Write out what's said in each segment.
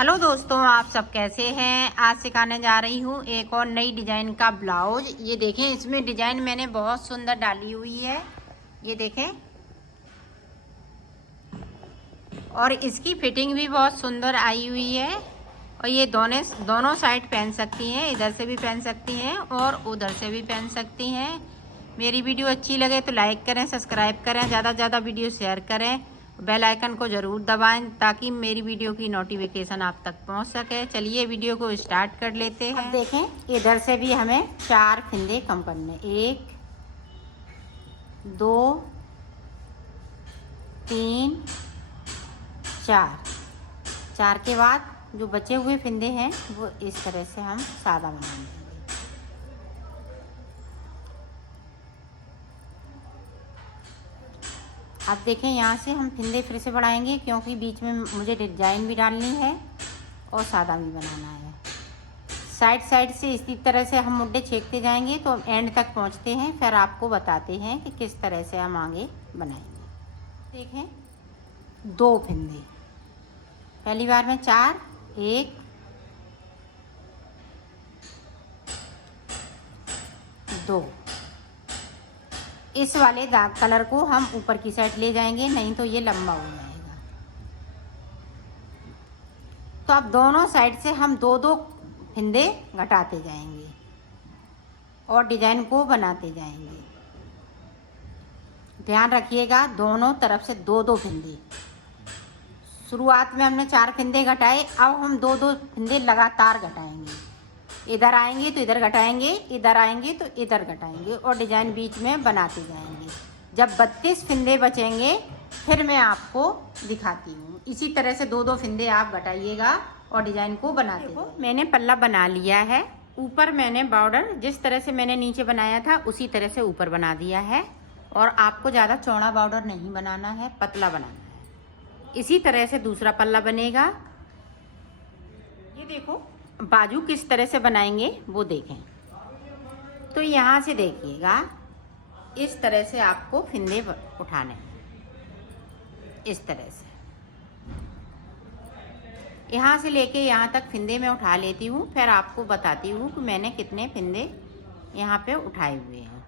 Hello दोस्तों, आप सब कैसे हैं। आज सिखाने जा रही हूँ एक और नई डिज़ाइन का ब्लाउज। ये देखें, इसमें डिज़ाइन मैंने बहुत सुंदर डाली हुई है। ये देखें, और इसकी फिटिंग भी बहुत सुंदर आई हुई है। और ये दोनों साइड पहन सकती हैं, इधर से भी पहन सकती हैं और उधर से भी पहन सकती हैं। मेरी वीडियो अच्छी लगे तो लाइक करें, सब्सक्राइब करें, ज़्यादा से ज़्यादा वीडियो शेयर करें, बेल आइकन को ज़रूर दबाएं ताकि मेरी वीडियो की नोटिफिकेशन आप तक पहुंच सके। चलिए वीडियो को स्टार्ट कर लेते हैं। अब देखें, इधर से भी हमें 4 फंदे कम करने। 1 2 3 4 के बाद जो बचे हुए फंदे हैं वो इस तरह से हम सादा बनाएंगे। अब देखें, यहाँ से हम फंदे फिर से बढ़ाएंगे क्योंकि बीच में मुझे डिजाइन भी डालनी है और सादा भी बनाना है। साइड से इसी तरह से हम मुड्डे छेकते जाएंगे तो हम एंड तक पहुँचते हैं, फिर आपको बताते हैं कि किस तरह से हम आगे बनाएंगे। देखें, 2 फंदे पहली बार में 4, 1 2। इस वाले दाग कलर को हम ऊपर की साइड ले जाएंगे, नहीं तो ये लंबा हो जाएगा। तो अब दोनों साइड से हम 2-2 फंदे घटाते जाएंगे और डिजाइन को बनाते जाएंगे। ध्यान रखिएगा, दोनों तरफ से 2-2 फंदे। शुरुआत में हमने 4 फंदे घटाए, अब हम 2-2 फंदे लगातार घटाएंगे। इधर आएंगे तो इधर घटाएंगे, इधर आएंगे तो इधर घटाएंगे और डिजाइन बीच में बनाते जाएंगे। जब 32 फंदे बचेंगे फिर मैं आपको दिखाती हूँ। इसी तरह से 2-2 फंदे आप घटाइएगा और डिजाइन को बनाते हो। मैंने पल्ला बना लिया है। ऊपर मैंने बॉर्डर जिस तरह से मैंने नीचे बनाया था उसी तरह से ऊपर बना दिया है। और आपको ज़्यादा चौड़ा बॉर्डर नहीं बनाना है, पतला बनाना है। इसी तरह से दूसरा पल्ला बनेगा। ये देखो, बाजू किस तरह से बनाएंगे वो देखें। तो यहाँ से देखिएगा, इस तरह से आपको फंदे उठाने हैं। इस तरह से यहाँ से लेके यहाँ तक फंदे मैं उठा लेती हूँ, फिर आपको बताती हूँ कि मैंने कितने फंदे यहाँ पे उठाए हुए हैं।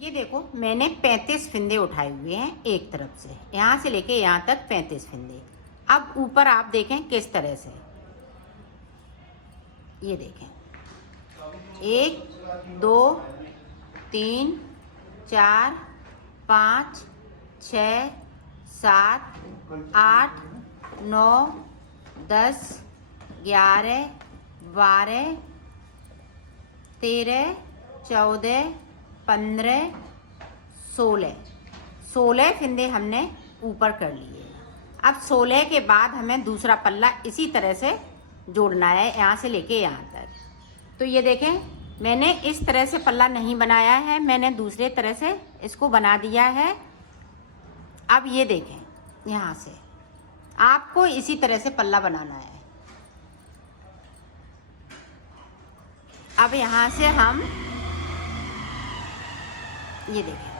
ये देखो, मैंने 35 फंदे उठाए हुए हैं एक तरफ से, यहाँ से लेके यहाँ तक 35 फंदे। अब ऊपर आप देखें किस तरह से, ये देखें, 1 2 3 4 5 6 7 8 9 10 11 12 13 14 15 16 फंदे हमने ऊपर कर लिए। अब 16 के बाद हमें दूसरा पल्ला इसी तरह से जोड़ना है, यहाँ से लेके यहाँ तक। तो ये देखें, मैंने इस तरह से पल्ला नहीं बनाया है, मैंने दूसरे तरह से इसको बना दिया है। अब ये देखें, यहाँ से आपको इसी तरह से पल्ला बनाना है। अब यहाँ से हम ये देखें,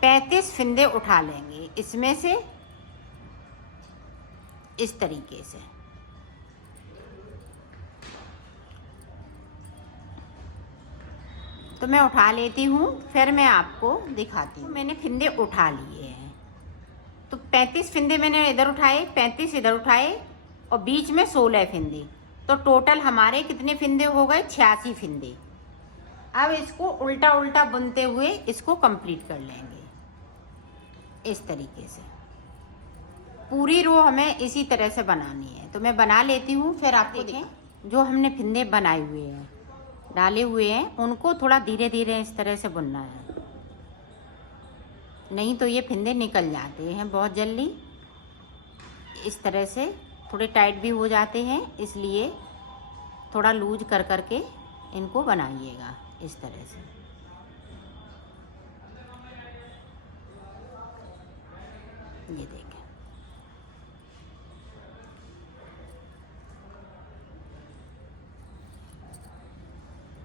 35 फंदे उठा लेंगे इसमें से, इस तरीके से। तो मैं उठा लेती हूँ, फिर मैं आपको दिखाती हूँ। मैंने फंदे उठा लिए हैं, तो 35 फंदे मैंने इधर उठाए, 35 इधर उठाए और बीच में 16 फंदे। तो टोटल हमारे कितने फंदे हो गए? 86 फंदे। अब इसको उल्टा उल्टा बुनते हुए इसको कंप्लीट कर लेंगे इस तरीके से। पूरी रो हमें इसी तरह से बनानी है, तो मैं बना लेती हूँ, फिर आपको देखें। जो हमने फंदे बनाए हुए हैं, डाले हुए हैं, उनको थोड़ा धीरे धीरे इस तरह से बुनना है, नहीं तो ये फंदे निकल जाते हैं बहुत जल्दी। इस तरह से थोड़े टाइट भी हो जाते हैं, इसलिए थोड़ा लूज कर करके इनको बनाइएगा इस तरह से। ये देखें,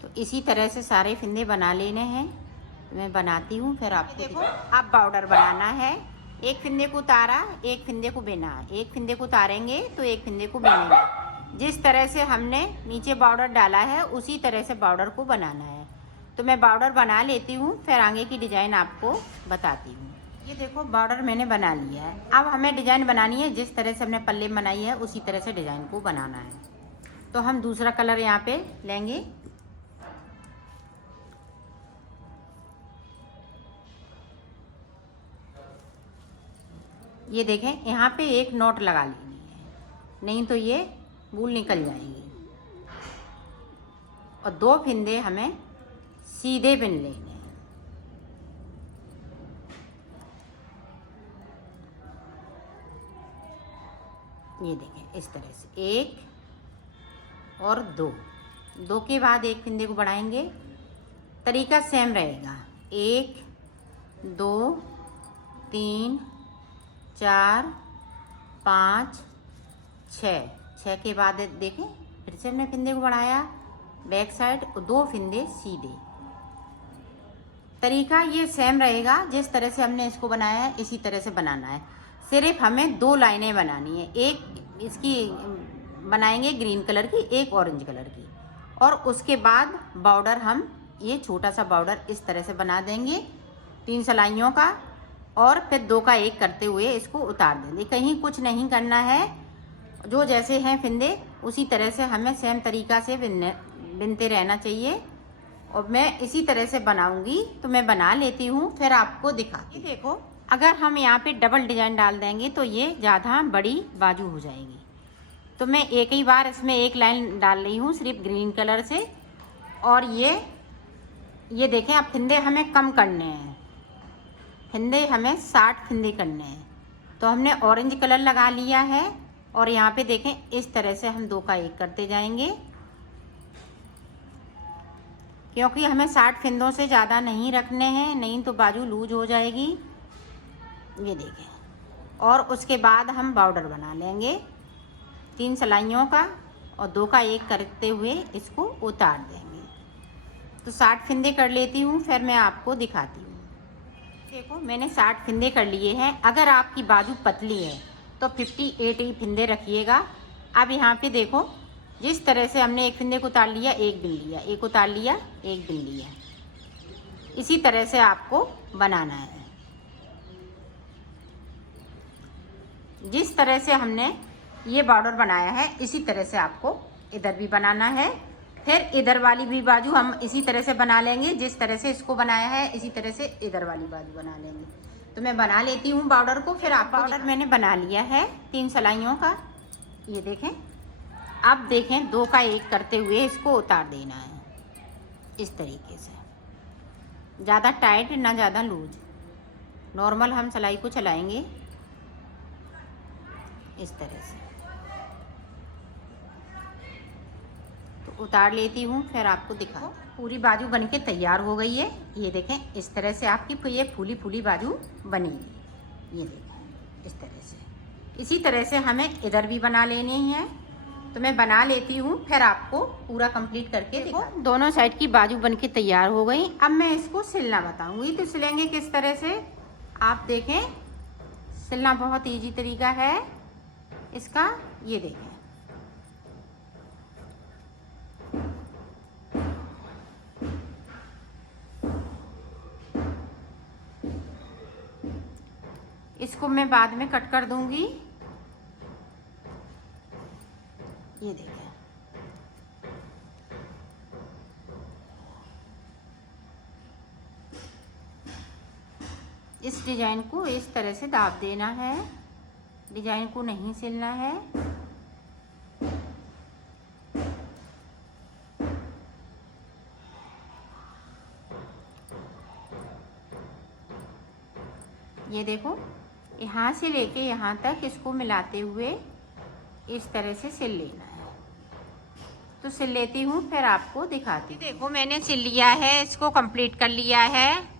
तो इसी तरह से सारे फंदे बना लेने हैं। मैं बनाती हूँ, फिर आपको देखो। अब बॉर्डर बनाना है, एक फिंदे को उतारा, एक फिंदे को बिना, एक फिंदे को उतारेंगे तो एक फिंदे को बिनेंगे। जिस तरह से हमने नीचे बॉर्डर डाला है उसी तरह से बॉर्डर को बनाना है। तो मैं बॉर्डर बना लेती हूँ, फिर आगे की डिज़ाइन आपको बताती हूँ। ये देखो बॉर्डर मैंने बना लिया है। अब हमें डिज़ाइन बनानी है, जिस तरह से हमने पल्ले में बनाई है उसी तरह से डिज़ाइन को बनाना है। तो हम दूसरा कलर यहाँ पे लेंगे। ये देखें, यहाँ पे एक नॉट लगा लेनी है, नहीं तो ये वूल निकल जाएगी। और 2 फिंदे हमें सीधे बिन लेने हैं। ये देखें इस तरह से 1 और 2 के बाद एक फिंदे को बढ़ाएंगे। तरीका सेम रहेगा, 1 2 3 4 5 6 के बाद देखें फिर से हमने फिंदे को बढ़ाया बैक साइड, 2 फिंदे सीधे। तरीका ये सेम रहेगा, जिस तरह से हमने इसको बनाया है इसी तरह से बनाना है। सिर्फ हमें 2 लाइनें बनानी है, एक इसकी बनाएंगे ग्रीन कलर की, एक ऑरेंज कलर की, और उसके बाद बॉर्डर हम ये छोटा सा बॉर्डर इस तरह से बना देंगे 3 सिलाइयों का, और फिर 2 का 1 करते हुए इसको उतार देंगे। कहीं कुछ नहीं करना है, जो जैसे हैं फिंदे उसी तरह से हमें सेम तरीका से बिनते रहना चाहिए। और मैं इसी तरह से बनाऊंगी, तो मैं बना लेती हूँ फिर आपको दिखाती हूँ। देखो अगर हम यहाँ पे डबल डिजाइन डाल देंगे तो ये ज़्यादा बड़ी बाजू हो जाएगी। तो मैं एक ही बार इसमें एक लाइन डाल रही हूँ सिर्फ ग्रीन कलर से। और ये देखें, अब फिंदे हमें कम करने हैं, फिंदे हमें 60 फिंदे करने हैं। तो हमने ऑरेंज कलर लगा लिया है, और यहाँ पे देखें इस तरह से हम 2 का 1 करते जाएंगे, क्योंकि हमें 60 फिंदों से ज़्यादा नहीं रखने हैं, नहीं तो बाजू लूज हो जाएगी। ये देखें, और उसके बाद हम बॉर्डर बना लेंगे 3 सिलाइयों का, और 2 का 1 करते हुए इसको उतार देंगे। तो 60 फिंदे कर लेती हूँ, फिर मैं आपको दिखाती हूँ। देखो मैंने 60 फिंदे कर लिए हैं। अगर आपकी बाजू पतली है तो 58 ही फिंदे रखिएगा। अब यहाँ पे देखो, जिस तरह से हमने एक फिंदे को उतार लिया, एक बिन लिया, एक उतार लिया, एक बिन लिया, इसी तरह से आपको बनाना है। जिस तरह से हमने ये बॉर्डर बनाया है इसी तरह से आपको इधर भी बनाना है। फिर इधर वाली भी बाजू हम इसी तरह से बना लेंगे, जिस तरह से इसको बनाया है इसी तरह से इधर वाली बाजू बना लेंगे। तो मैं बना लेती हूँ बॉर्डर को, फिर आप बॉर्डर मैंने बना लिया है 3 सिलाइयों का। ये देखें, अब देखें 2 का 1 करते हुए इसको उतार देना है इस तरीके से, ज़्यादा टाइट ना ज़्यादा लूज, नॉर्मल हम सिलाई को चलाएंगे इस तरह से। तो उतार लेती हूँ, फिर आपको दिखाओ। पूरी बाजू बनके तैयार हो गई है। ये देखें इस तरह से आपकी ये फूली फूली बाजू बनेगी। ये देखें इस तरह से, इसी तरह से हमें इधर भी बना लेनी है। तो मैं बना लेती हूँ, फिर आपको पूरा कंप्लीट करके देखो। दोनों साइड की बाजू बनके तैयार हो गई। अब मैं इसको सिलना बताऊँगी। तो सिलेंगे किस तरह से, आप देखें, सिलना बहुत ईजी तरीका है इसका। ये देखें, इसको मैं बाद में कट कर दूंगी। ये देखें, इस डिजाइन को इस तरह से दाब देना है, डिजाइन को नहीं सिलना है। ये देखो, यहाँ से लेके यहाँ तक इसको मिलाते हुए इस तरह से सिल लेना है। तो सिल लेती हूँ, फिर आपको दिखाती हूँ। देखो मैंने सिल लिया है, इसको कंप्लीट कर लिया है।